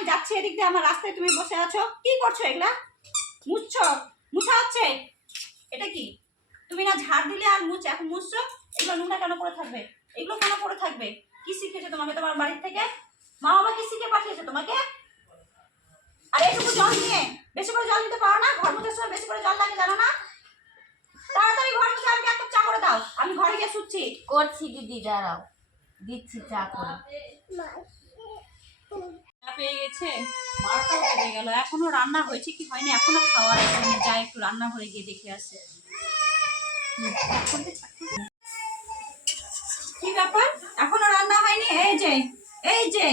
আমি যাচ্ছি এদিক দিয়ে, আমার রাস্তায় তুমি বসে আছো, কি করছো এগুলা? মুছছো? মুছা হচ্ছে? এটা কি? তুমি না ঝাড় দিলে আর এখন মুছছো? এগুলো নোংরা কেন পড়ে থাকবে? এগুলো কেন পড়ে থাকবে? কি শিখেছে তোমাকে তোমার বাড়ির থেকে? মা বাবা কি শিখে পাঠিয়েছে তোমাকে? আর এইটুকু জল নিয়ে বেশি করে জল নিতে পারো না? ঘর মুছার সময় বেশি করে জল লাগে জানো না? তাড়াতাড়ি ঘর মুছে আমাকে এক কাপ চা করে দাও, আমি ঘরে গিয়ে শুচ্ছি। করছি দিদি, দাঁড়াও, দিচ্ছি চা করে। পেয়ে গেছে, 12টা বেজে গেল, এখনো রান্না হয়েছে কি হয়নি, এখনো খাওয়ার এখানে যাই একটু রান্নাঘরে গিয়ে দেখে আসে। কি ব্যাপার, এখনো রান্না হয়নি? এই যে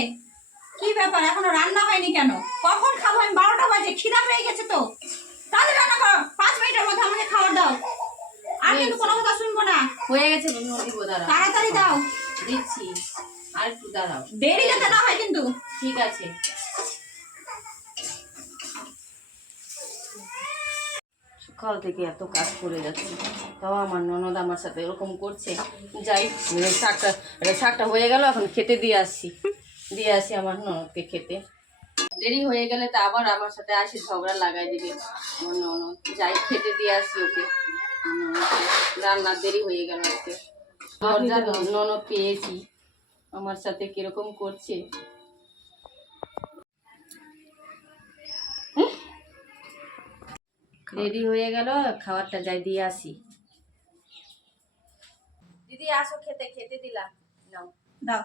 কি ব্যাপার, এখনো রান্না হয়নি কেন? কখন খাবো আমি? 12টা বাজে, খিদা পেয়ে গেছে তো। তাহলে রান্না করো, 5 মিনিটের মধ্যে আমাকে খাবার দাও। আর কিন্তু কোনো কথা শুনবো না। হয়ে গেছে, দিব, দাঁড়াও, তাড়াতাড়ি দাও। দিচ্ছি, আর একটু দাঁড়াও। দেরি যাতে না হয় কিন্তু। ঠিক আছে। সকাল থেকে এত কাজ করে যাচ্ছি, তাও আমার ননদ আমার সাথে এরকম করছে। যাই, শাকটা হয়ে গেল, এখন খেতে দিয়ে আসি আমার ননদকে খেতে। দেরি হয়ে গেলে তা আবার আমার সাথে আসি ঝগড়া লাগাই দিবে আমার ননদ। যাই, খেতে দিয়ে আসি ওকে। রান্নার দেরি হয়ে গেল আজকে। দরজার ননদ পেয়েছি, আমার সাথে কিরকম করছে। রেডি হয়ে গেল, খাবারটা যাই দিয়ে আসি। দিদি আসো, খেতে দিলাম, নাও দাও।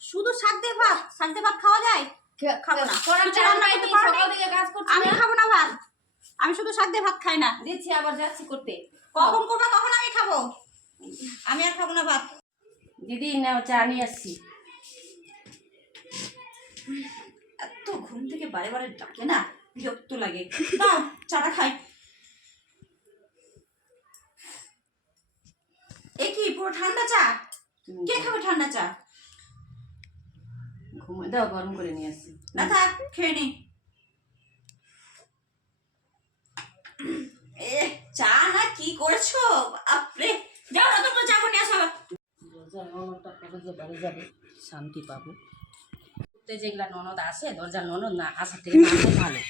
শুধু শাক দিয়ে ভাত খাওয়া যায়? খাবো না। আমি খাবো না ভাত, আমি শুধু শাক দিয়ে ভাত খাই না। দিচ্ছি, আবার যাচ্ছি করতে। কখন করবে তখন আমি খাবো, আমি আর খাবো না ভাত। দিদি নাও, চা নিয়ে আসছি। এত ঘুম থেকে বারে বারে ডাকে না, বিরক্ত লাগে। দাও চাটা খাই। এ কি পুরো ঠান্ডা চা? কে খাবে ঠান্ডা চা? ঘুমাই দাও, গরম করে নিয়ে আসছি। না থাক, খেয়ে নি। চা না কি করেছো আপরে? যাও না, তোমরা চা করে নিয়ে আসো। দরজার ননদটা কবে যে বাড়ি যাবে, শান্তি পাবো। যেগুলা ননদ আসে, দরজার ননদ না আসার থেকে না ভালো।